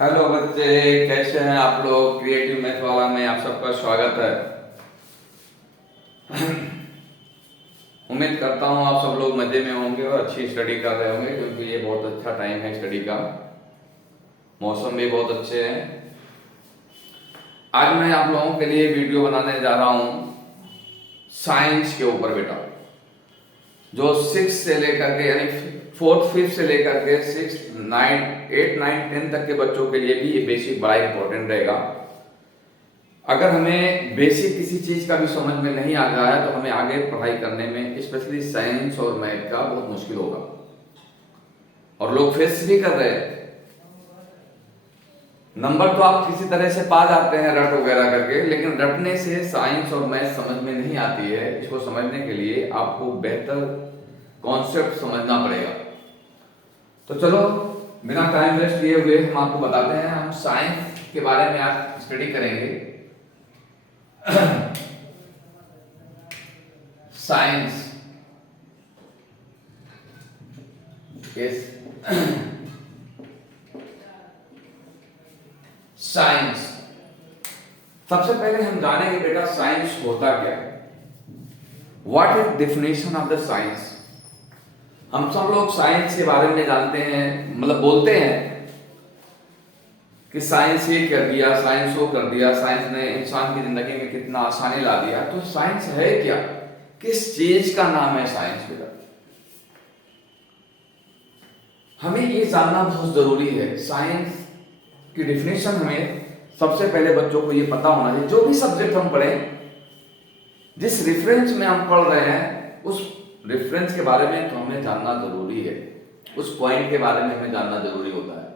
Hello बच्चे, कैसे हैं आप लोग। क्रिएटिव मैथ वाला में आप सबका स्वागत है। उम्मीद करता हूँ आप सब लोग मजे में होंगे और अच्छी स्टडी कर रहे होंगे, क्योंकि ये बहुत अच्छा टाइम है स्टडी का। मौसम भी बहुत अच्छे हैं। आज मैं आप लोगों के लिए वीडियो बनाने जा रहा हूँ साइंस के ऊपर बेटा, जो 6 से लेकर के यानी 4th 5th से लेकर के 6 9 8 9 10 तक के बच्चों के लिए भी ये बेसिक बड़ा इंपॉर्टेंट रहेगा। अगर हमें बेसिक किसी चीज का भी समझ में नहीं आ रहा है तो हमें आगे पढ़ाई करने में स्पेशली साइंस और मैथ का बहुत मुश्किल होगा, और लोग फेस भी कर रहे हैं। नंबर तो आप किसी तरह से पा जाते हैं रट वगैरह करके, लेकिन रटने से साइंस और मैथ समझ में नहीं आती है। इसको समझने के लिए आपको बेहतर कॉन्सेप्ट समझना पड़ेगा। तो चलो बिना टाइम वेस्ट किए हुए हम आपको बताते हैं, हम साइंस के बारे में आज स्टडी करेंगे। साइंस साइंस सबसे पहले हम जानेंगे बेटा साइंस होता क्या है। What is definition of the science. हम सब लोग साइंस के बारे में जानते हैं, मतलब बोलते हैं कि साइंस ये कर दिया, साइंस वो कर दिया, साइंस ने इंसान की जिंदगी में कितना आसानी ला दिया। तो साइंस है क्या, किस चीज का नाम है साइंस बेटा, हमें ये जानना बहुत जरूरी है। साइंस की डिफिनेशन हमें सबसे पहले बच्चों को ये पता होना चाहिए। जो भी सब्जेक्ट हम पढ़ें, जिस रेफरेंस में हम पढ़ रहे हैं, उस रेफरेंस के बारे में तो हमें जानना जरूरी है, उस पॉइंट के बारे में हमें जानना जरूरी होता है।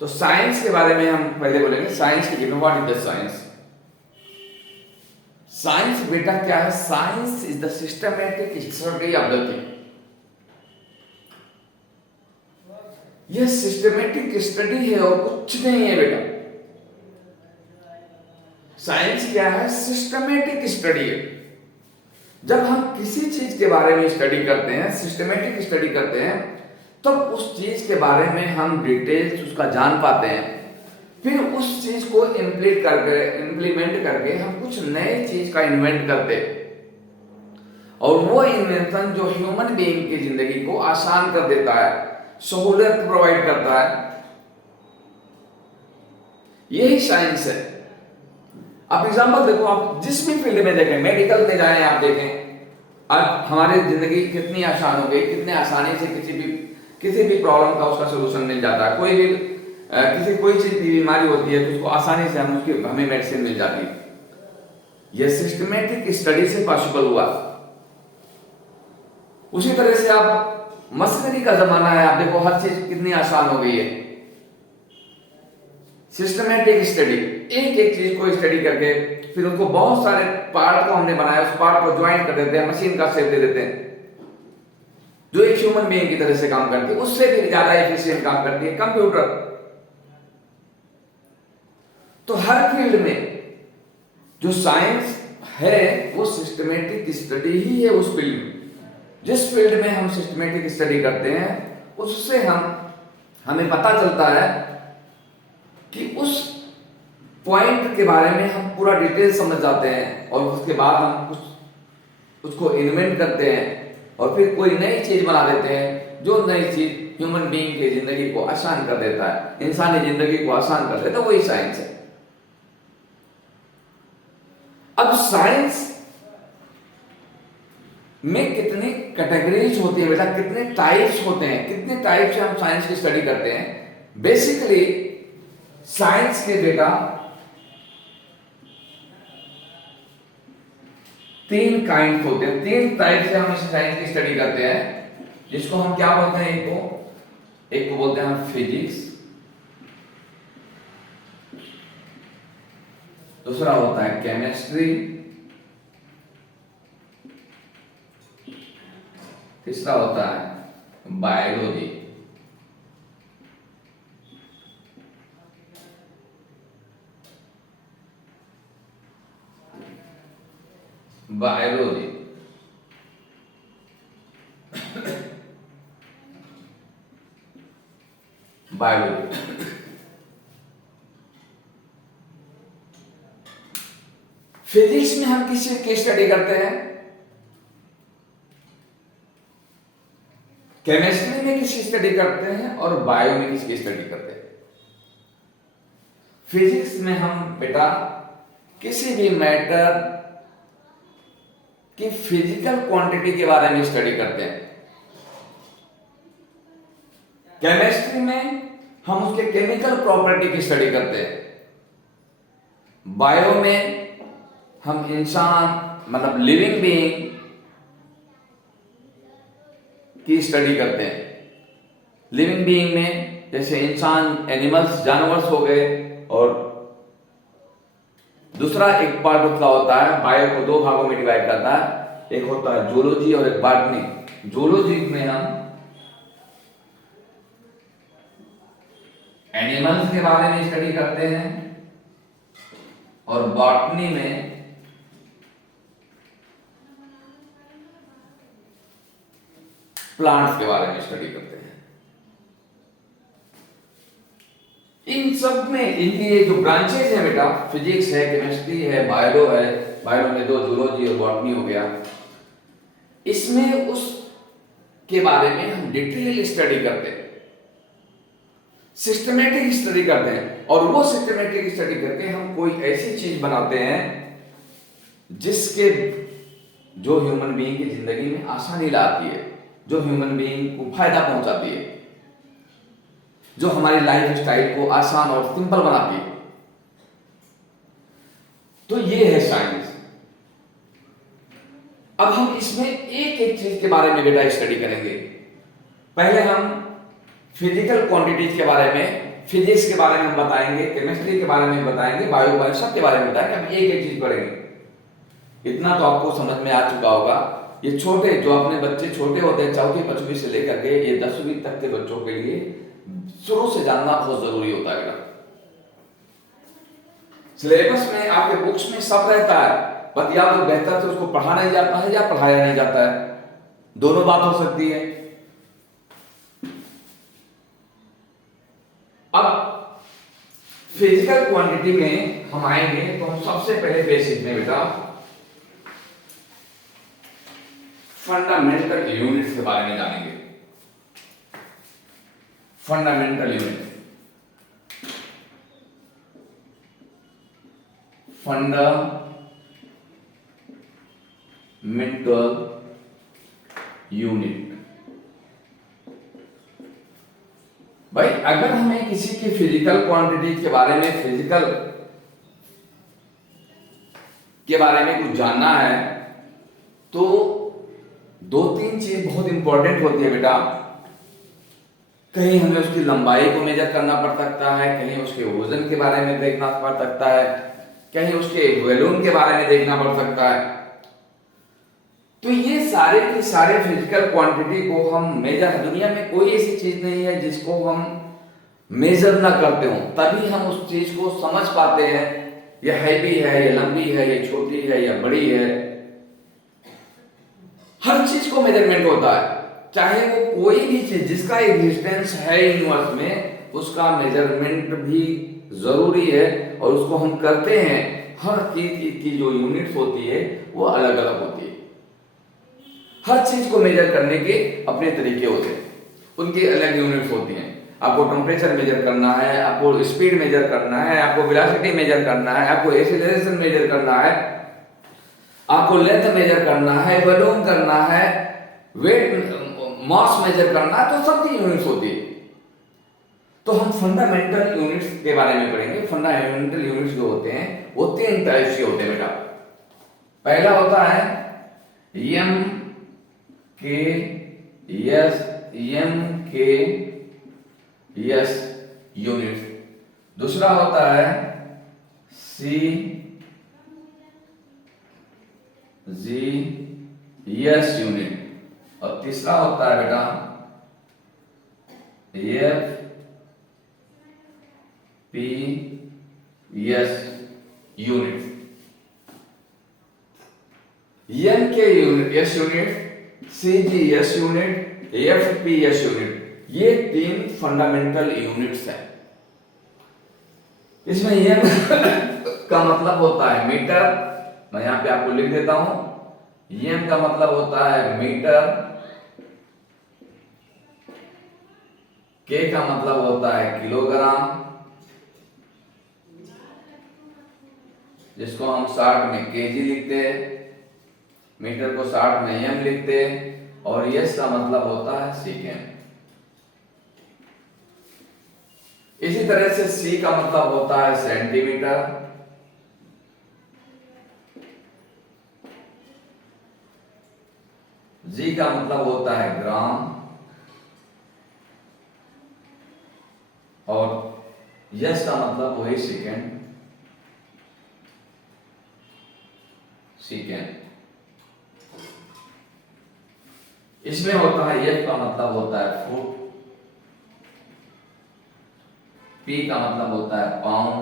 तो साइंस के बारे में हम पहले बोलेंगे। साइंस की what is the science. Science बेटा क्या है। Science is the systematic study of the thing. यह सिस्टमैटिक स्टडी है और कुछ नहीं है बेटा। साइंस क्या है, सिस्टमैटिक स्टडी है। जब हम किसी चीज के बारे में स्टडी करते हैं, सिस्टमैटिक स्टडी करते हैं, तब तो उस चीज के बारे में हम डिटेल्स उसका जान पाते हैं। फिर उस चीज को इम्प्लीमेंट करके हम कुछ नए चीज का इन्वेंट करते हैं, और वो इन्वेंशन जो ह्यूमन बीइंग की जिंदगी को आसान कर देता है, सहूलियत प्रोवाइड करता है, यही साइंस है। आप एग्जांपल देखो, आप जिस भी फील्ड में देखें, मेडिकल में जाएं, आप देखें अब हमारी जिंदगी कितनी आसान हो गई, कितने आसानी से किसी भी प्रॉब्लम का उसका सोल्यूशन मिल जाता है। कोई चीज की बीमारी होती है तो उसको आसानी से हमें मेडिसिन मिल जाती है। यह सिस्टमैटिक स्टडी से पॉसिबल हुआ। उसी तरह से आप मशीनरी का जमाना है, आप देखो हर चीज कितनी आसान हो गई है। सिस्टमैटिक स्टडी, एक एक चीज को स्टडी करके फिर उनको बहुत सारे पार्ट को हमने बनाया, उस पार्ट को ज्वाइन कर देते हैं, मशीन का शेप दे देते हैं, जो एक ह्यूमन बीइंग की तरह से काम करती है, उससे भी ज्यादा एफिशिएंट काम करती है कंप्यूटर। तो हर फील्ड में जो साइंस है वो सिस्टमैटिक स्टडी ही है। उस फील्ड में, जिस फील्ड में हम सिस्टमैटिक स्टडी करते हैं, उससे हमें पता चलता है कि उस पॉइंट के बारे में हम पूरा डिटेल समझ जाते हैं, और उसके बाद हम उसको इन्वेंट करते हैं, और फिर कोई नई चीज बना देते हैं, जो नई चीज ह्यूमन बीइंग की जिंदगी को आसान कर देता है, इंसानी जिंदगी को आसान कर देता है, वही साइंस है। अब साइंस में कितनी कैटेगरीज होती है बेटा, कितने टाइप्स होते हैं, कितने टाइप से हम साइंस की स्टडी करते हैं। बेसिकली साइंस के बेटा 3 काइंड होते हैं, 3 टाइप से हम इस साइंस की स्टडी करते हैं, जिसको हम क्या बोलते हैं। एक को बोलते हैं हम फिजिक्स, दूसरा होता है केमिस्ट्री, तीसरा होता है बायोलॉजी। बायोलॉजी बायोलॉजी फिजिक्स में हम किस चीज की स्टडी करते हैं, केमिस्ट्री में किसकी स्टडी करते हैं और बायो में किसकी स्टडी करते हैं। फिजिक्स में हम बेटा किसी भी मैटर की फिजिकल क्वांटिटी के बारे में स्टडी करते हैं। केमिस्ट्री में हम उसके केमिकल प्रॉपर्टी की स्टडी करते हैं। बायो में हम इंसान मतलब लिविंग बीइंग की स्टडी करते हैं। लिविंग बीइंग में जैसे इंसान, एनिमल्स, जानवर्स हो गए, और दूसरा एक पार्ट उसका होता है, बायो को दो भागों में डिवाइड करता है, एक होता है जूलॉजी और एक बॉटनी। जूलॉजी में हम एनिमल्स के बारे में स्टडी करते हैं और बॉटनी में प्लांट्स के बारे में स्टडी करते हैं। इन सब में इनकी ये जो ब्रांचेस है बेटा, फिजिक्स है, केमिस्ट्री है, बायो है, बायो में दो, जूलॉजी और बॉटनी हो गया, इसमें उस के बारे में हम डिटेल स्टडी करते हैं, सिस्टमेटिक स्टडी करते हैं, और वो सिस्टमेटिक स्टडी करके हम कोई ऐसी चीज बनाते हैं जिसके जो ह्यूमन बीइंग की जिंदगी में आसानी लाती है, जो ह्यूमन बीइंग को फायदा पहुंचाती है, जो हमारी लाइफ स्टाइल को आसान और सिंपल बनाती है। तो ये है साइंस। अब हम इसमें एक एक चीज के बारे में बेटा स्टडी करेंगे। पहले हम फिजिकल क्वांटिटीज के बारे में, फिजिक्स के बारे में हम बताएंगे, केमिस्ट्री के बारे में बताएंगे, बायो सब के बारे में बताएंगे। हम एक एक चीज पढ़ेंगे। इतना तो आपको समझ में आ चुका होगा। ये छोटे जो अपने बच्चे छोटे होते हैं, चौथी पांचवी से लेकर के ये 10वीं तक के बच्चों के लिए शुरू से जानना बहुत जरूरी होता है बेटा। सिलेबस में आपके बुक्स में सब रहता है, बट या तो बेहतर से उसको पढ़ा नहीं जाता है या पढ़ाया नहीं जाता है, दोनों बात हो सकती है। अब फिजिकल क्वांटिटी में हम आएंगे तो हम सबसे पहले बेसिक में बेटा फंडामेंटल यूनिट्स के बारे में जानेंगे। Fundamental unit, fundamental unit. भाई अगर हमें किसी की फिजिकल क्वांटिटीज के बारे में, फिजिकल के बारे में कुछ जानना है तो दो तीन चीज बहुत इंपॉर्टेंट होती है बेटा। कहीं हमें उसकी लंबाई को मेजर करना पड़ सकता है, कहीं उसके वजन के बारे में देखना पड़ सकता है, कहीं उसके वॉल्यूम के बारे में देखना पड़ सकता है। तो ये सारे के सारे फिजिकल क्वांटिटी को हम मेजर, दुनिया में कोई ऐसी चीज नहीं है जिसको हम मेजर ना करते हो, तभी हम उस चीज को समझ पाते हैं। ये हैवी है, ये लंबी है, ये छोटी है, ये बड़ी है। हर चीज को मेजरमेंट होता है, चाहे वो कोई भी चीज जिसका एग्जिस्टेंस है यूनिवर्स में, उसका मेजरमेंट भी जरूरी है और उसको हम करते हैं। हर चीज की जो यूनिट्स होती है वो अलग अलग होती है। हर चीज को मेजर करने के अपने तरीके होते हैं, उनकी अलग यूनिट्स होती हैं। आपको टेम्परेचर मेजर करना है, आपको स्पीड मेजर करना है, आपको वेलोसिटी मेजर करना है, आपको एक्सीलरेशन मेजर करना है, आपको लेंथ मेजर करना है, वॉल्यूम करना है, वेट मास मेजर करना है, तो सबकी यूनिट्स होती है। तो हम फंडामेंटल यूनिट्स के बारे में पढ़ेंगे। फंडामेंटल यूनिट्स जो होते हैं वो तीन टाइप्स के होते हैं बेटा। पहला होता है एम के एस यूनिट्स, दूसरा होता है सी जी एस यूनिट, और तीसरा होता है बेटा F P S unit. N K unit, S unit, C G S unit, F P S unit, ये तीन फंडामेंटल यूनिट्स हैं। इसमें एम का मतलब होता है मीटर, मैं यहां पे आपको लिख देता हूं। एम का मतलब होता है मीटर, के का मतलब होता है किलोग्राम, जिसको हम 60 में केजी लिखते हैं, मीटर को 60 में एम लिखते हैं, और यस का मतलब होता है सेकेंड। इसी तरह से सी का मतलब होता है सेंटीमीटर, जी का मतलब होता है ग्राम, और यस का मतलब वही सेकेंड, सेकेंड। इसमें होता है एफ का मतलब होता है फुट, पी का मतलब होता है पाउंड,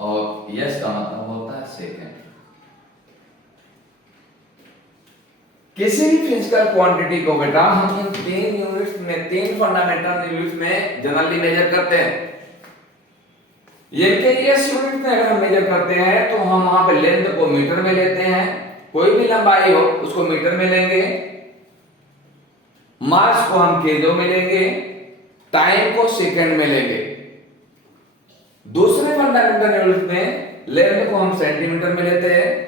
और यस का मतलब होता है सेकेंड। किसी भी फिजिकल क्वांटिटी को बेटा हम इन 3 यूनिट्स में, 3 फंडामेंटल यूनिट्स में जनरली मेजर करते हैं। ये यस यूनिट में अगर हम मेजर करते हैं तो हम वहां पे लेंथ को मीटर में लेते हैं, कोई भी लंबाई हो उसको मीटर में लेंगे, मास को हम केजों में लेंगे, टाइम को सेकंड में लेंगे। दूसरे फंडामेंटल यूनिट में लेंथ को हम सेंटीमीटर में लेते हैं,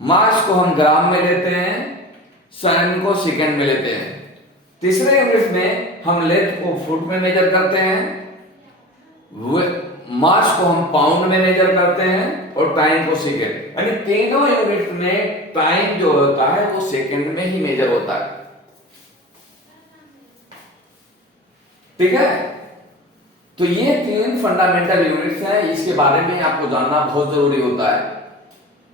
मास को हम ग्राम में लेते हैं, टाइम को सेकंड में लेते हैं। तीसरे यूनिट में हम लेंथ को फुट में मेजर करते हैं, मास को हम पाउंड में मेजर करते हैं, और टाइम को सेकंड। यानी तीनों यूनिट में टाइम जो होता है वो सेकंड में ही मेजर होता है। ठीक है, तो ये 3 फंडामेंटल यूनिट्स हैं, इसके बारे में आपको जानना बहुत जरूरी होता है।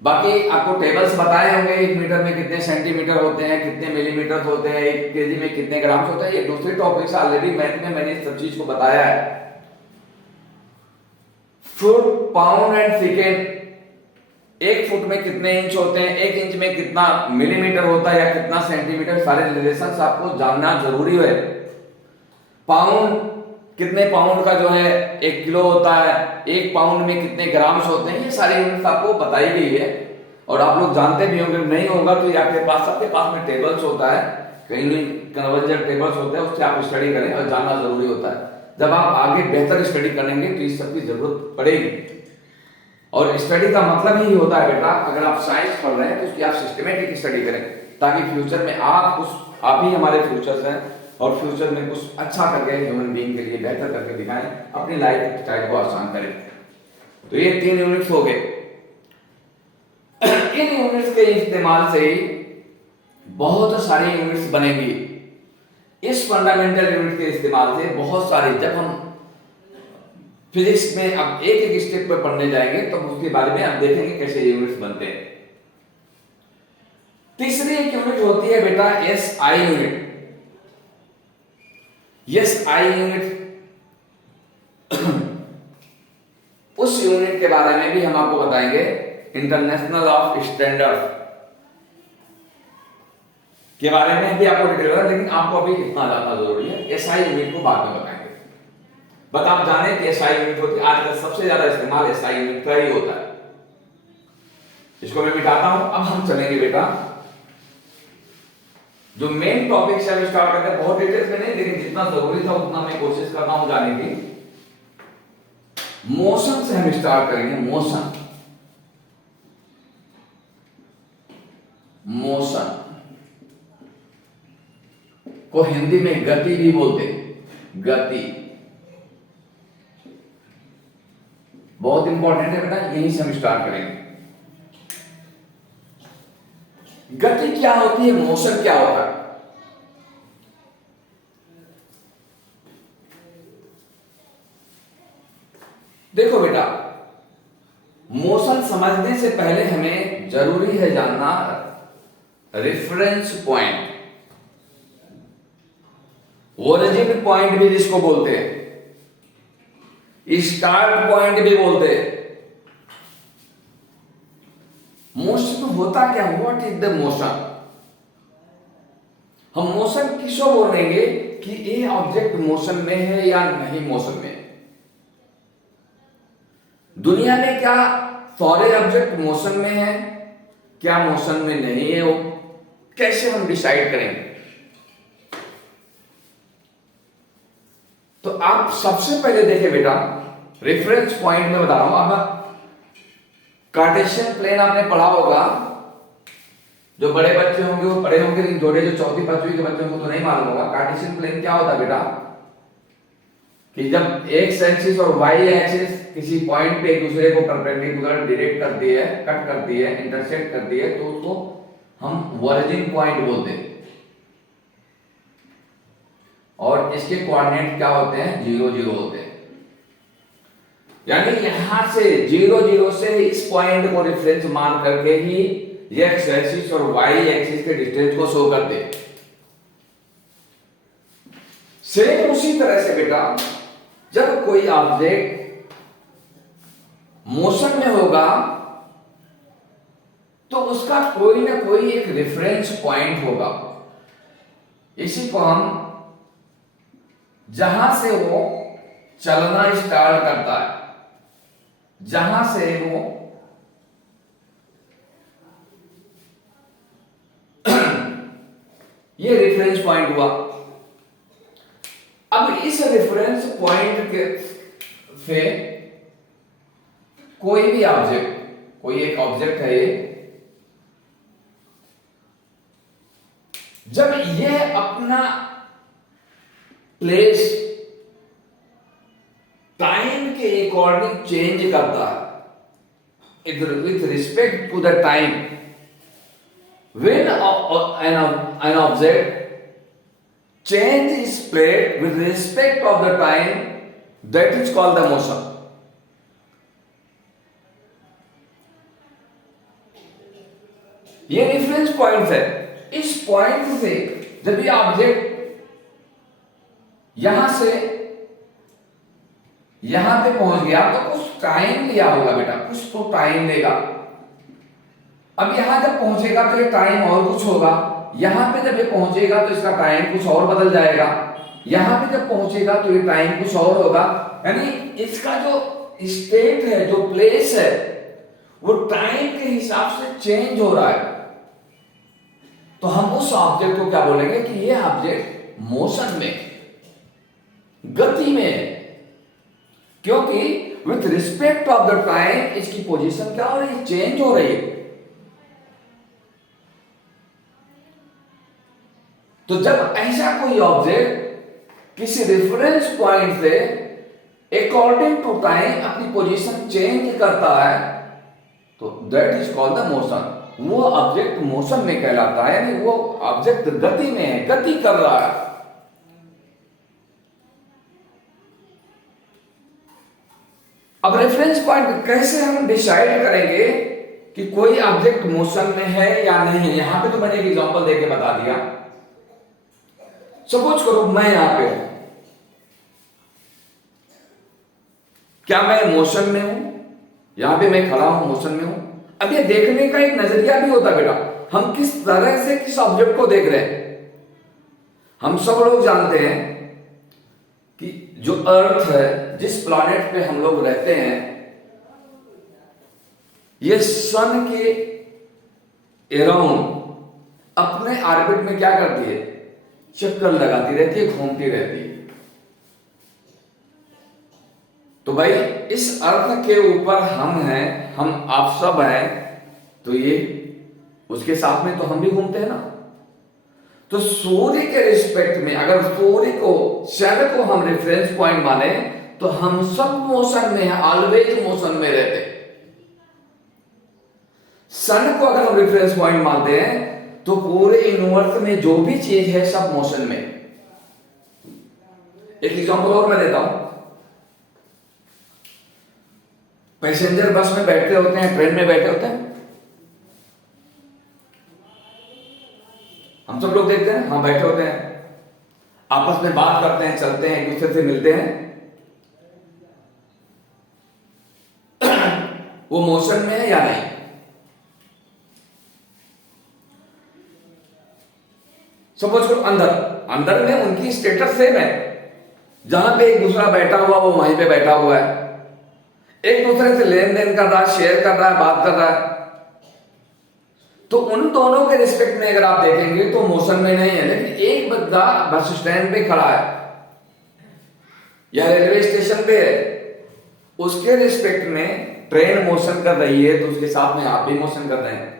बाकी आपको टेबल्स बताए होंगे, 1 मीटर में कितने सेंटीमीटर होते हैं, कितने मिलीमीटर होते हैं, 1 केजी में कितने ग्राम होता है। ये दूसरे टॉपिक से ऑलरेडी मैथ में मैंने इस सब चीज को बताया है। Foot, pound and second, 1 foot में कितने इंच होते हैं, 1 इंच में कितना मिलीमीटर होता है या कितना सेंटीमीटर, सारे रिलेशंस आपको जानना जरूरी है। पाउंड, कितने पाउंड का जो है 1 किलो होता है, 1 पाउंड में कितने ग्राम्स होते हैं, ये सारी यूनिट्स आपको बताई गई है। और आप लोग जानते भी होंगे, नहीं होगा तो आपके पास में टेबल्स होता है, कहीं कन्वर्जन टेबल्स होते हैं, उससे आप स्टडी करें और जानना जरूरी होता है। जब आप आगे बेहतर स्टडी करेंगे तो इस सब की जरूरत पड़ेगी। और स्टडी का मतलब ही होता है बेटा, अगर आप साइंस पढ़ रहे हैं तो उसकी आप सिस्टमेटिक स्टडी करें, ताकि फ्यूचर में आप ही हमारे फ्यूचर हैं, और फ्यूचर में कुछ अच्छा करके ह्यूमन बीइंग के लिए बेहतर करके दिखाएं, अपनी लाइफ स्टाइल को आसान करें। तो ये 3 यूनिट्स हो गए। इन यूनिट्स के इस्तेमाल से ही बहुत सारी यूनिट्स बनेंगी। इस फंडामेंटल यूनिट के इस्तेमाल से बहुत सारी, जब हम फिजिक्स में अब एक एक स्टेप पर पढ़ने जाएंगे तो उसके बारे में आप देखेंगे कैसे यूनिट्स बनते हैं। तीसरी एक यूनिट होती है बेटा S I unit. Yes I unit, उस यूनिट के बारे में भी हम आपको बताएंगे, इंटरनेशनल ऑफ स्टैंडर्ड के बारे में भी आपको डिटेल होगा, लेकिन आपको अभी इतना जानना जरूरी है। एसआई यूनिट को बाद में बताएंगे। बस आप जाने कि एसआई यूनिट होती है, आजकल सबसे ज्यादा इस्तेमाल एसआई यूनिट का ही होता है। इसको मैं मिटाता हूं। अब हम चलेंगे बेटा जो मेन टॉपिक से हम स्टार्ट करते हैं, बहुत डिटेल्स में नहीं, लेकिन जितना जरूरी था उतना मैं कोशिश करता हूं जाने की। मोशन से हम स्टार्ट करेंगे। मोशन, मोशन को हिंदी में गति भी बोलते हैं। गति बहुत इंपॉर्टेंट है बेटा, यहीं से हम स्टार्ट करेंगे। गति क्या होती है, मोशन क्या होता है? देखो बेटा, मोशन समझने से पहले हमें जरूरी है जानना रेफरेंस पॉइंट, ओरिजिन पॉइंट भी जिसको बोलते हैं, स्टार्ट पॉइंट भी बोलते हैं। मोशन होता क्या, व्हाट इज द मोशन? हम मोशन किसको बोलेंगे कि ये ऑब्जेक्ट मोशन में है या नहीं मोशन में। दुनिया में क्या सारे ऑब्जेक्ट मोशन में है, क्या मोशन में नहीं है, वो कैसे हम डिसाइड करेंगे? तो आप सबसे पहले देखिए बेटा, रेफरेंस पॉइंट में बता रहा हूं। अब कार्टेशियन प्लेन आपने पढ़ा होगा, जो बड़े बच्चे होंगे वो पढ़े होंगे, लेकिन जोड़े जो चौथी पांचवी के बच्चों को तो नहीं मालूम होगा। कार्टेशियन प्लेन क्या होता है बेटा, कि जब एक्स एक्सिस और वाई एक्सिस किसी पॉइंट पे एक दूसरे को परपेंडिकुलर डायरेक्ट करती है, कट करती है, इंटरसेक्ट करती है, तो उसको हम वर्जिन पॉइंट बोलते हैं। और इसके कोऑर्डिनेट क्या होते हैं? 0 0 होते हैं। यानी यहां से 0 0 से इस पॉइंट को रेफरेंस मान करके ही ये एक्स एक्सिस और वाई एक्सिस के डिस्टेंस को शो करते हैं। सेम उसी तरह से बेटा, जब कोई ऑब्जेक्ट मोशन में होगा तो उसका कोई ना कोई एक रेफरेंस पॉइंट होगा। इसी को हम, जहां से वो चलना स्टार्ट करता है, जहां से वो ये रेफरेंस पॉइंट हुआ। अब इस रेफरेंस पॉइंट के से कोई भी ऑब्जेक्ट, कोई एक ऑब्जेक्ट है ये, जब ये अपना प्लेस टाइम के अकॉर्डिंग चेंज करता है, with respect to the time, when an object change its place with respect of the time, that is called the motion. ये रेफरेंस पॉइंट है। इस पॉइंट से जब ये ऑब्जेक्ट यहां से यहां पे पहुंच गया तो कुछ टाइम लिया होगा बेटा, कुछ तो टाइम लेगा। अब यहां जब पहुंचेगा तो ये टाइम और कुछ होगा, यहां पे जब ये पहुंचेगा तो इसका टाइम कुछ और बदल जाएगा, यहां पे जब पहुंचेगा तो ये टाइम कुछ और होगा। यानी इसका जो स्टेट है, जो प्लेस है, वो टाइम के हिसाब से चेंज हो रहा है। तो हम उस ऑब्जेक्ट को क्या बोलेंगे कि ये ऑब्जेक्ट मोशन में, गति में है, क्योंकि with respect of the time इसकी पोजीशन क्या हो रही है? चेंज हो रही है। तो जब ऐसा कोई ऑब्जेक्ट किसी रेफरेंस पॉइंट से अकॉर्डिंग टू टाइम अपनी पोजीशन चेंज करता है तो that is called the motion. वो ऑब्जेक्ट मोशन में कहलाता है, यानी वो ऑब्जेक्ट गति में है, गति कर रहा है। अब रेफरेंस पॉइंट कैसे हम डिसाइड करेंगे कि कोई ऑब्जेक्ट मोशन में है या नहीं है? यहां पे तो मैंने एक एग्जांपल देके बता दिया। सपोज करो मैं यहां पे हूं, क्या मैं मोशन में हूं? यहां पे मैं खड़ा हूं, मोशन में हूं। अब ये देखने का एक नजरिया भी होता है बेटा, हम किस तरह से किस ऑब्जेक्ट को देख रहे हैं। हम सब लोग जानते हैं कि जो अर्थ है, जिस प्लैनेट पे हम लोग रहते हैं, ये सन के अराउंड अपने ऑर्बिट में क्या करती है? चक्कर लगाती रहती है, घूमती रहती है। तो भाई इस अर्थ के ऊपर हम हैं, हम आप सब हैं, तो ये उसके साथ में तो हम भी घूमते हैं ना। तो सूर्य के रिस्पेक्ट में अगर सूर्य को, सन को हम रेफरेंस पॉइंट माने तो हम सब मोशन में हैं, ऑलवेज मोशन में रहते हैं। सन को अगर हम रेफरेंस पॉइंट मानते हैं तो पूरे यूनिवर्स में जो भी चीज है सब मोशन में। एक एग्जांपल और मैं देता हूं। पैसेंजर बस में बैठते होते हैं, ट्रेन में बैठे होते हैं, हम सब लोग देखते हैं, हम बैठे होते हैं, आपस में बात करते हैं, चलते हैं, एक दूसरे से मिलते हैं। वो मोशन में है या नहीं? सपोज करो अंदर में उनकी स्टेटस सेम है, जहां पे एक दूसरा बैठा हुआ वो वहीं पे बैठा हुआ है। एक दूसरे से लेन देन कर रहा है, शेयर कर रहा है, बात कर रहा है, तो उन दोनों के रिस्पेक्ट में अगर आप देखेंगे तो मोशन में नहीं है। लेकिन एक बंदा बस स्टैंड पे खड़ा है या रेलवे स्टेशन पे है, उसके रिस्पेक्ट में ट्रेन मोशन कर रही है, तो उसके साथ में आप भी मोशन कर रहे हैं,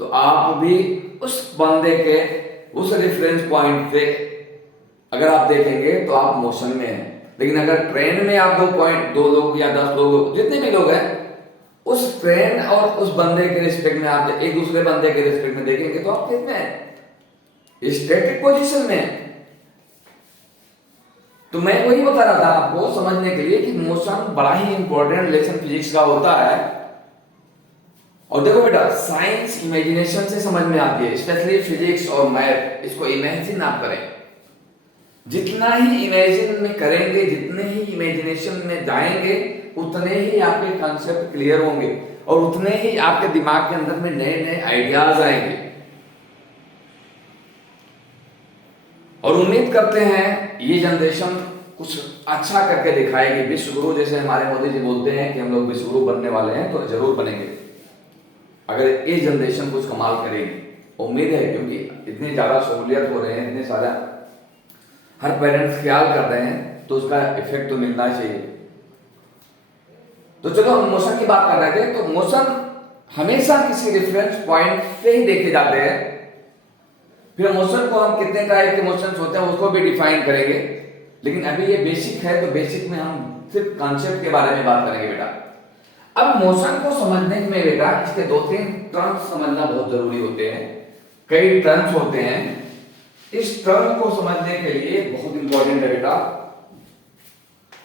तो आप भी उस बंदे के उस रेफरेंस पॉइंट पे अगर आप देखेंगे तो आप मोशन में हैं। लेकिन अगर ट्रेन में आप 2 लोग या 10 लोग, जितने भी लोग हैं, उस ट्रेन और उस बंदे के रिस्पेक्ट में आप एक दूसरे बंदे के रिस्पेक्ट में देखेंगे तो आप कितने हैं, स्टैटिक पोजीशन में। तो मैं वही बता रहा था आपको समझने के लिए कि मोशन बड़ा ही इंपॉर्टेंट लेसन फिजिक्स का होता है। और देखो बेटा, साइंस इमेजिनेशन से समझ में आती है, स्पेशली फिजिक्स और मैथ। इसको इमेजिन आप करें, जितना ही इमेजिन में करेंगे, जितने ही इमेजिनेशन में जाएंगे, उतने ही आपके कॉन्सेप्ट क्लियर होंगे और उतने ही आपके दिमाग के अंदर में नए नए आइडियाज आएंगे। और उम्मीद करते हैं ये जनरेशन कुछ अच्छा करके दिखाएगी। विश्व गुरु जैसे हमारे मोदी जी बोलते हैं कि हम लोग विश्व गुरु बनने वाले हैं, तो जरूर बनेंगे अगर ये जनरेशन कुछ कमाल करेगी। उम्मीद है, क्योंकि इतनी ज्यादा सहूलियत हो रहे हैं, इतने सारा हर पेरेंट्स ख्याल कर रहे हैं, तो उसका इफेक्ट तो मिलना चाहिए। तो चलो हम मोशन की बात कर रहे थे। तो मोशन हमेशा किसी रेफरेंस पॉइंट से ही देखे जाते हैं। फिर मोशन को हम कितने टाइप के मोशंस होते हैं उसको भी डिफाइन करेंगे, लेकिन अभी ये बेसिक है, तो बेसिक में हम सिर्फ कॉन्सेप्ट के बारे में बात करेंगे बेटा। अब मोशन को समझने में बेटा इसके 2-3 टर्म्स समझना बहुत जरूरी होते हैं। कई टर्म्स होते हैं, इस टर्म को समझने के लिए बहुत इंपॉर्टेंट है बेटा।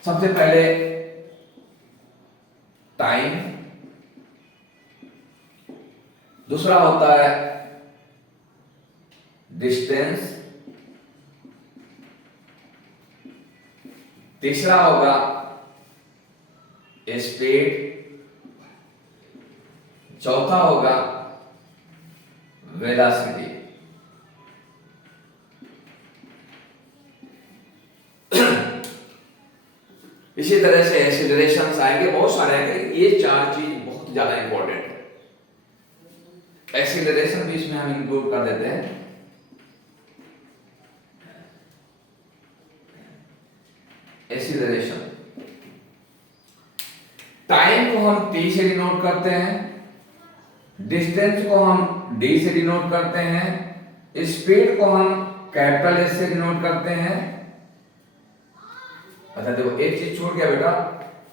सबसे पहले टाइम, दूसरा होता है डिस्टेंस, तीसरा होगा स्पीड, चौथा होगा वेलोसिटी। इसी तरह से एक्सीलरेशंस आएंगे, बहुत सारे आएंगे। ये 4 चीज बहुत ज्यादा इंपॉर्टेंट है। एक्सीलरेशन भी इसमें हम इंक्लूड कर देते हैं। एक्सीलरेशन, टाइम को हम t से डिनोट करते हैं, डिस्टेंस को हम d से डिनोट करते हैं, स्पीड को हम कैपिटल S से डिनोट करते हैं। अच्छा देखो, एक चीज छूट गया बेटा,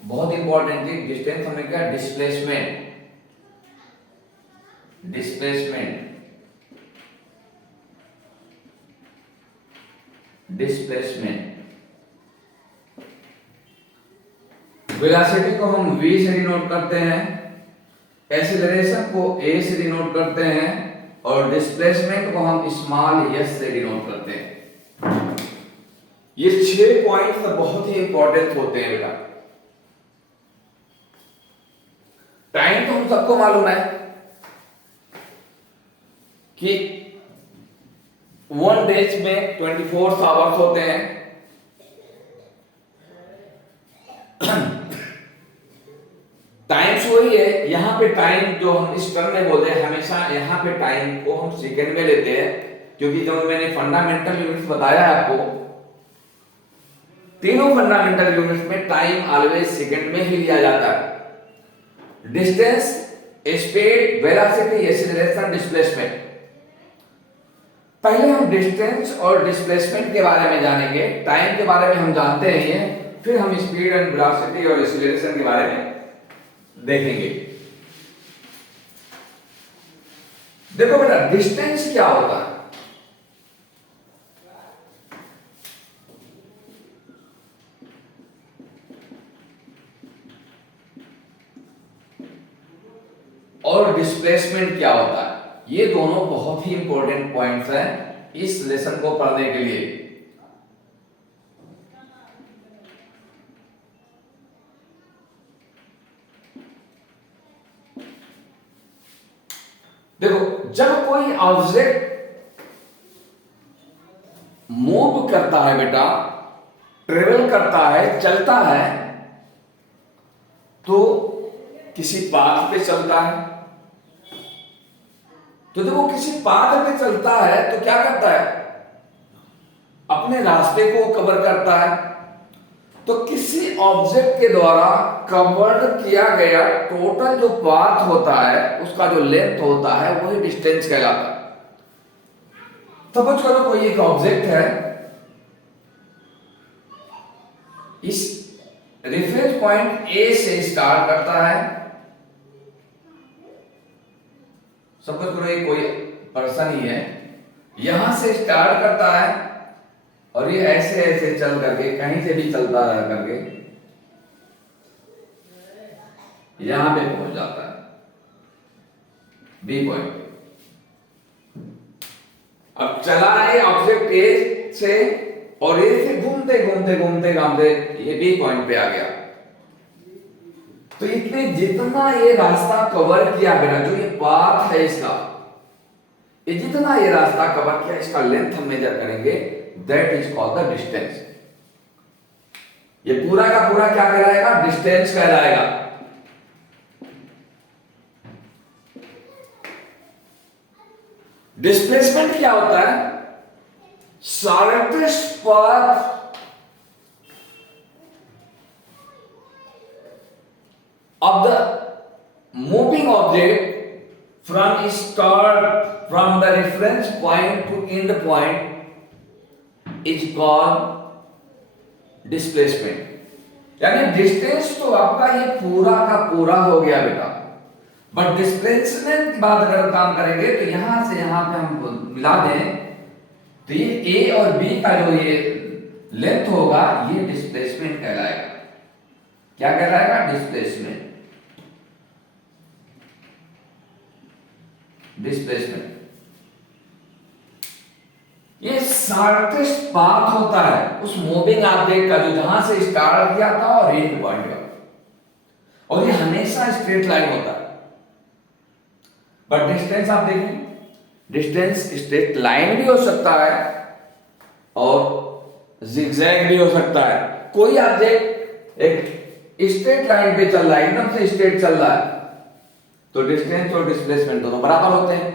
बहुत इंपॉर्टेंट थी। डिस्टेंस हमने क्या, डिस्प्लेसमेंट। वेलोसिटी को हम v से डिनोट करते हैं, एक्सीलरेशन को a से डिनोट करते हैं, और डिस्प्लेसमेंट को हम स्मॉल s से डिनोट करते हैं। ये 6 पॉइंट्स बहुत ही इंपॉर्टेंट होते हैं बेटा। टाइम तो हम सबको मालूम है कि 1 डेज में 24 आवर्स होते हैं। टाइम्स वही है, यहां पे टाइम जो हम इस टर्म में बोलते हैं, हमेशा यहां पे टाइम को हम सेकंड में लेते हैं, क्योंकि जब मैंने फंडामेंटल यूनिट्स बताया है आपको, तीनों फंडामेंटल यूनिट्स में टाइम ऑलवेज सेकंड में ही लिया जाता है। Distance, speed, velocity, acceleration, displacement. पहले हम डिस्टेंस और डिस्प्लेसमेंट के बारे में जानेंगे। टाइम के बारे में हम जानते हैं, फिर हम स्पीड एंड वेलोसिटी और एक्सीलरेशन के बारे में देखेंगे। देखो बेटा, डिस्टेंस क्या होता है? और डिस्प्लेसमेंट क्या होता है? ये दोनों बहुत ही इंपॉर्टेंट पॉइंट्स हैं इस लेसन को पढ़ने के लिए। देखो, जब कोई ऑब्जेक्ट मूव करता है बेटा, ट्रेवल करता है, चलता है, तो किसी पाथ पे चलता है, तो जब वो किसी पाथ पे चलता है तो क्या करता है, अपने रास्ते को कवर करता है। तो किसी ऑब्जेक्ट के द्वारा कवर्ड किया गया टोटल जो पाथ होता है, उसका जो लेंथ होता है, वही डिस्टेंस कहलाता है। सपोज करो कोई एक ऑब्जेक्ट है, इस रेफरेंस पॉइंट ए से स्टार्ट करता है। सपोज करो ये कोई पर्सन ही है, यहां से स्टार्ट करता है और ये ऐसे ऐसे चल करके कहीं से भी चलता रह करके यहां पे पहुंच जाता है बी पॉइंट। अब चला है ऑब्जेक्ट ए से और ए से घूमते घूमते घूमते घूमते ये बी पॉइंट पे आ गया। तो इतने जितना ये रास्ता कवर किया गया, जो ये पाथ है इसका, ये जितना ये रास्ता कवर किया, इसका लेंथ हम मेजर करेंगे, that is called the distance. ये पूरा का पूरा क्या कहलाएगा, डिस्टेंस कहलाएगा। डिस्प्लेसमेंट क्या होता है, shortest path of the moving object from the reference point to end point is called displacement। यानी डिस्टेंस तो आपका ये पूरा का पूरा हो गया बेटा, बट डिस्प्लेसमेंट की बात अगर काम करेंगे तो यहां से यहां पे हम मिला दें तो ये ए और बी का जो ये लेंथ होगा, ये डिस्प्लेसमेंट कहलाएगा। क्या कहलाएगा, डिस्प्लेसमेंट। डिस्प्लेसमेंट ये शॉर्टेस्ट पाथ होता है उस मूविंग ऑब्जेक्ट का, जो जहां से स्टार्ट किया था और एंड पॉइंट का, और ये हमेशा स्ट्रेट लाइन होता है। बट डिस्टेंस आप देखें, डिस्टेंस स्ट्रेट लाइन भी हो सकता है और जिगजैग भी हो सकता है। कोई ऑब्जेक्ट एक स्ट्रेट लाइन पे चल रहा है, एकदम से स्ट्रेट चल रहा है, तो डिस्टेंस और डिस्प्लेसमेंट दोनों बराबर होते हैं।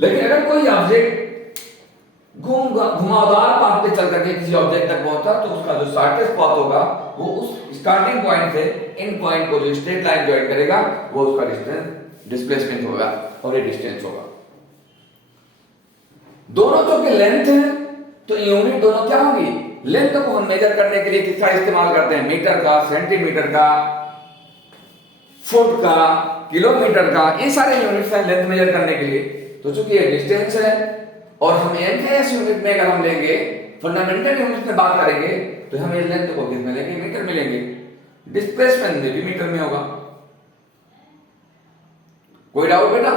लेकिन अगर कोई ऑब्जेक्ट घुमावदार पाथ पे चल करके किसी ऑब्जेक्ट तक पहुंचा, तो उसका जो शॉर्टेस्ट पाथ होगा वो उस स्टार्टिंग पॉइंट से एंड पॉइंट को जो स्ट्रेट लाइन ज्वाइन करेगा, वो उसका डिस्टेंस डिस्प्लेसमेंट होगा और ये डिस्टेंस होगा। दोनों जो के लेंथ है, तो यूनिट दोनों क्या होंगी, लेंथ को हम मेजर करने के लिए किसका इस्तेमाल करते हैं, मीटर का, सेंटीमीटर का, फुट का, किलोमीटर का, ये सारे यूनिट्स हैं लेंथ मेजर करने के लिए। तो चूंकि ये डिस्टेंस है और हम एनएस यूनिट में अगर हम लेंगे, फंडामेंटल यूनिट में बात करेंगे, तो हम ये लेंथ को किस में लेंगे, मीटर में लेंगे। डिस्प्लेसमेंट में भी मीटर में होगा। कोई डाउट बेटा?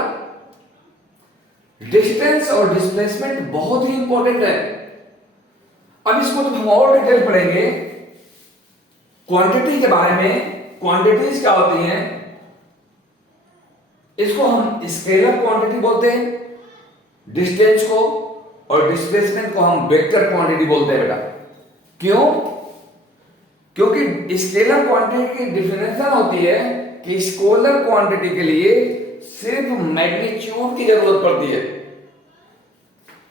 डिस्टेंस और डिस्प्लेसमेंट बहुत ही इंपॉर्टेंट है। अब इसको तो हम और डिटेल पढ़ेंगे क्वांटिटी के बारे में। क्वांटिटीज क्या होती हैं, इसको हम स्केलर क्वांटिटी बोलते हैं डिस्टेंस को, और डिस्प्लेसमेंट को हम वेक्टर क्वांटिटी बोलते हैं बेटा। क्यों? क्योंकि स्केलर क्वांटिटी की डिफिनेशन होती है कि स्केलर क्वांटिटी के लिए सिर्फ मैग्नीट्यूड की जरूरत पड़ती है।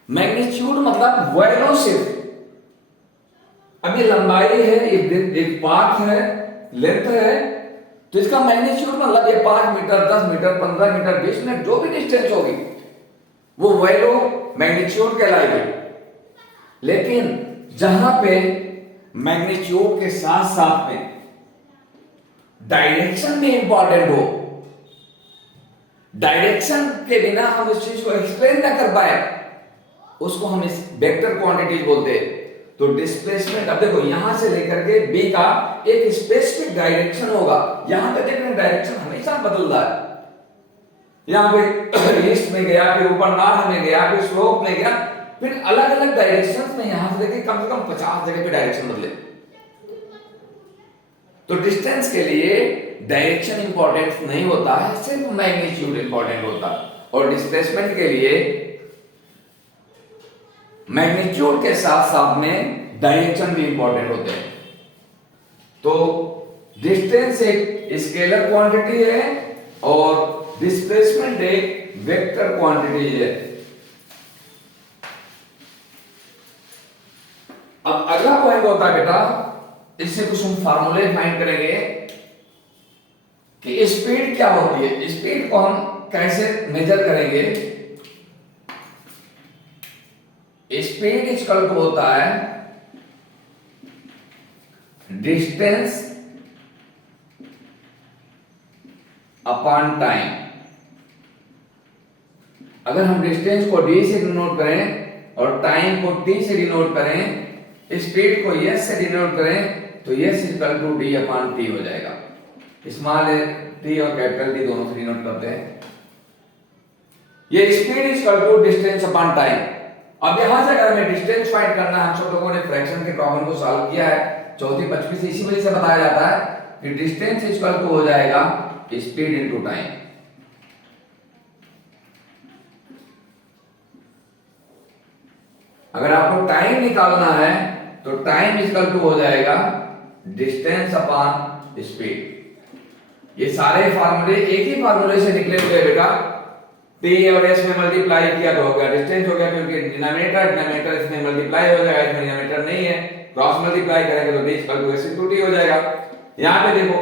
मैग्नीट्यूड मतलब वैल्यू सिर्फ, अब ये लंबाई है, एक पाथ है, लेंथ है, तो इसका मैग्नीट्यूड मतलब ये 5 मीटर, 10 मीटर, 15 मीटर, 20 मीटर, जो भी डिस्टेंस होगी वो वैल्यू मैग्नीट्यूड कहलाएगी। लेकिन जहां पे मैग्नीट्यूड के साथ साथ में डायरेक्शन भी इंपॉर्टेंट हो, डायरेक्शन के बिना हम उस चीज को एक्सप्लेन ना कर पाए, उसको हम इस वेक्टर क्वांटिटीज बोलते हैं। तो डिस्प्लेसमेंट, अब देखो यहां से लेकर के बी का एक स्पेसिफिक डायरेक्शन होगा। यहां पे देखने डायरेक्शन हमेशा बदल रहा है, यहां पे ईस्ट में गया, फिर ऊपर नॉर्थ में गया, फिर स्लोप में गया, फिर अलग अलग डायरेक्शंस में यहां से लेके कम से कम 50 जगह पे डायरेक्शन बदले। तो डिस्टेंस के लिए डायरेक्शन इंपॉर्टेंट नहीं होता है, सिर्फ मैग्नीट्यूड इंपॉर्टेंट होता है। और डिस्प्लेसमेंट के लिए मैग्नीट्यूड के साथ साथ में डायरेक्शन भी इंपॉर्टेंट होते हैं। तो डिस्टेंस एक स्केलर क्वांटिटी है और डिस्प्लेसमेंट एक वेक्टर क्वांटिटी है। अब अगला पॉइंट होता है बेटा, इससे कुछ हम फार्मूले फाइंड करेंगे कि स्पीड क्या होती है, स्पीड को हम कैसे मेजर करेंगे। स्पीड इक्वल टू होता है डिस्टेंस अपॉन टाइम। अगर हम डिस्टेंस को d से डिनोट करें और टाइम को t से डिनोट करें, स्पीड को s से डिनोट करें तो s equal to d upon t हो जाएगा। स्मॉल t और कैपिटल T दोनों से डिनोट करते हैं। ये speed equal to distance upon time. अब यहां से अगर हमें डिस्टेंस फाइंड करना है, हम सब लोगों ने फ्रैक्शन के प्रॉब्लम को सॉल्व किया है चौथी पचवीं से, इसी वजह से बताया जाता है कि डिस्टेंस इक्वल टू हो जाएगा स्पीड इनटू टाइम। अगर आपको टाइम निकालना है तो टाइम इक्वल टू हो जाएगा डिस्टेंस अपॉन स्पीड। ये सारे फार्मूले एक ही फार्मूले से निकले हुए बेटा, t और s में मल्टीप्लाई किया तो हो गया डिस्टेंस हो गया, क्योंकि डिनोमिनेटर इसमें मल्टीप्लाई हो जाएगा, इसमें डिनोमिनेटर नहीं है, क्रॉस मल्टीप्लाई करेंगे तो d equal to s into t हो जाएगा। यहां पे देखो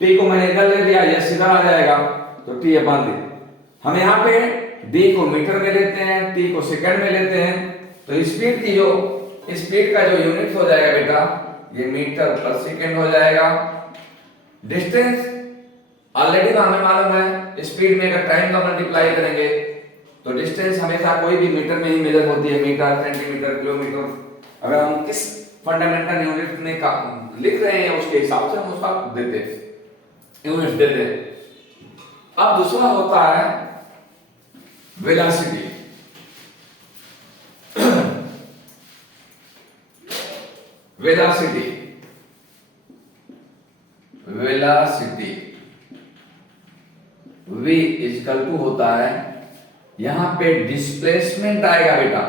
t को मैंने इधर ले लिया, s इधर आ जाएगा तो t अपॉन d। हम यहां पे d को मीटर में लेते हैं, t को सेकंड में लेते हैं, तो स्पीड की जो स्पीड का जो यूनिट हो जाएगा बेटा ये मीटर पर सेकंड हो जाएगा। डिस्टेंस ऑलरेडी हमें मालूम है, स्पीड में अगर टाइम का मल्टीप्लाई करेंगे तो डिस्टेंस हमेशा कोई भी मीटर में ही मेजर होती है, मीटर, सेंटीमीटर, किलोमीटर। अगर हम किस फंडामेंटल यूनिट में का लिख रहे हैं उसके हिसाब से हम उसका देते हैं, यूनिट देते हैं। अब दूसरा होता है velocity. Velocity v equal to होता है, यहां पे डिस्प्लेसमेंट आएगा बेटा,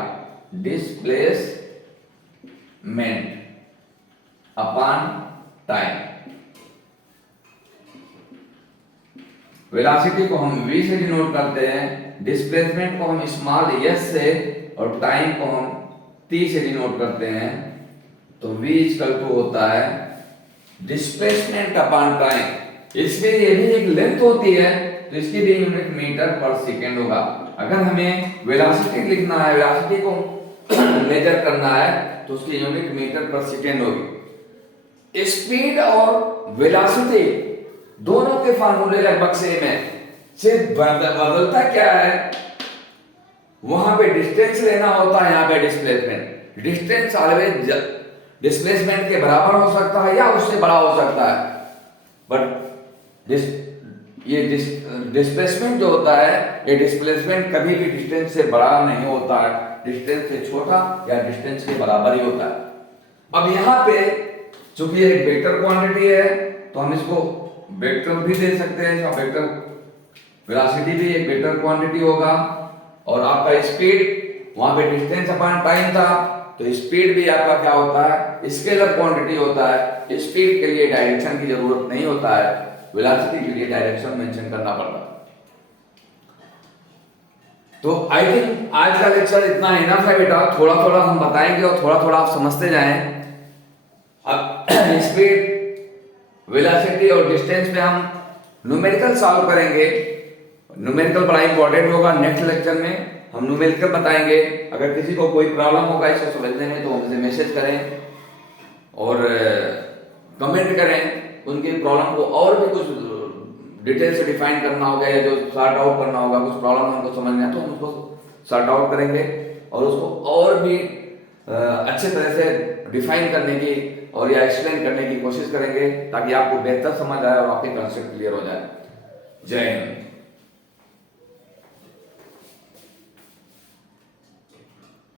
डिस्प्लेसमेंट अपॉन टाइम। वेलोसिटी को हम v से डिनोट करते हैं, डिस्प्लेसमेंट को हम स्मॉल s से और टाइम को हम t से डिनोट करते हैं। तो v इक्वल टू होता है डिस्प्लेसमेंट अपॉन टाइम। इसमें ये भी एक लेंथ होती है तो इसकी भी यूनिट मीटर पर सेकंड होगा। अगर हमें वेलोसिटी लिखना है, वेलोसिटी को मेजर करना है तो उसकी यूनिट मीटर पर सेकंड होगी। स्पीड और वेलोसिटी दोनों के फार्मूले लगभग सेम है, सिर्फ बदलता क्या है, वहां पे डिस्टेंस लेना होता है, यहां पे डिस्प्लेसमेंट। डिस्टेंस ऑलवेज डिस्प्लेसमेंट के बराबर हो सकता है या उससे बड़ा हो सकता है, बट ये डिस्प्लेसमेंट जो होता है, ये डिस्प्लेसमेंट कभी भी डिस्टेंस से बड़ा नहीं होता है, डिस्टेंस से छोटा या डिस्टेंस के बराबर ही होता है। अब यहाँ पे चूंकि ये वेक्टर क्वांटिटी है तो हम इसको वेक्टर भी दे सकते हैं, वेक्टर वेलोसिटी भी एक वेक्टर क्वांटिटी होगा। और आपका स्पीड वहां पे डिस्टेंस अपॉन टाइम था, तो स्पीड भी आपका क्या होता है, स्केलर क्वांटिटी होता है। स्पीड के लिए डायरेक्शन की जरूरत नहीं होता है, वेलोसिटी के लिए डायरेक्शन मेंशन करना पड़ता है। तो आई थिंक आज का लेक्चर इतना इनफ है बेटा, थोड़ा थोड़ा हम बताएंगे और थोड़ा थोड़ा आप समझते जाएं। अब स्पीड, वेलोसिटी और डिस्टेंस में हम न्यूमेरिकल सॉल्व करेंगे। न्यूमेरिकल बड़ा इंपॉर्टेंट होगा, नेक्स्ट लेक्चर में हम न्यूमेरिकल बताएंगे। अगर किसी को कोई प्रॉब्लम होगा इसको समझने में तो हमसे मैसेज करें और कमेंट करें, उनकी प्रॉब्लम को और भी कुछ डिटेल से डिफाइन करना होगा या जो सॉर्ट आउट करना होगा, कुछ प्रॉब्लम हमको समझना है तो हम उसको सॉर्ट आउट करेंगे और उसको और भी अच्छे तरह से डिफाइन करने की और या एक्सप्लेन करने की कोशिश करेंगे ताकि आपको बेहतर समझ आए और आपके कॉन्सेप्ट क्लियर हो जाए। जय हिंद।